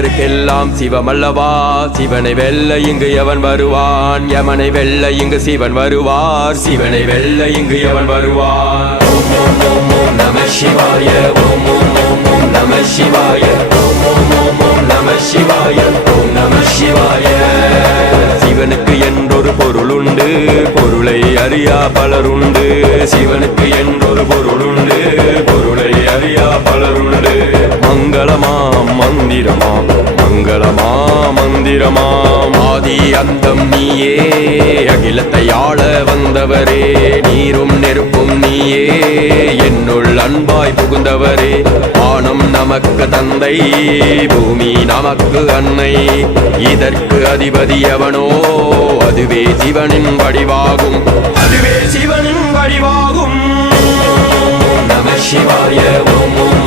மனிதருக்கெல்லாம் சிவமல்லவா, சிவனை வெல்ல இங்கு எவன் வருவான், யமனை வெல்ல இங்கு சிவன் வருவார், சிவனை வெல்ல இங்கு எவன் வருவான். ஓம் ஓம் ஓம் ஓம் நம சிவாய, ஓம் ஓம் ஓம் ஓம் நம சிவாய, ஓம் ஓம் ஓம் ஓம் நம சிவாய, ஓம் நம சிவாய. சிவனுக்கு என்றொரு பொருளுண்டு, பொருளை அறியா பலருண்டு, சிவனுக்கு என்றொரு பொருளுண்டு, பொருளை அறியா பலருண்டு. மங்களமாம் மந்திரமாம், மங்களமாம் மந்திரமாம், ஆதி அந்தம் நீயே, அகிலத்தை ஆள வந்தவரே, நீரும் நெருப்பும் நீயே, என்னுள் அன்பாய் புகுந்தவரே. வானம் நமக்கு தந்தை, பூமி நமக்கு அன்னை, இதற்கு அதிபதி எவனோ அதுவே சிவனின் வடிவாகும், அதுவே சிவனின் வடிவாகும். நம சிவாய, ஓம் ஓம்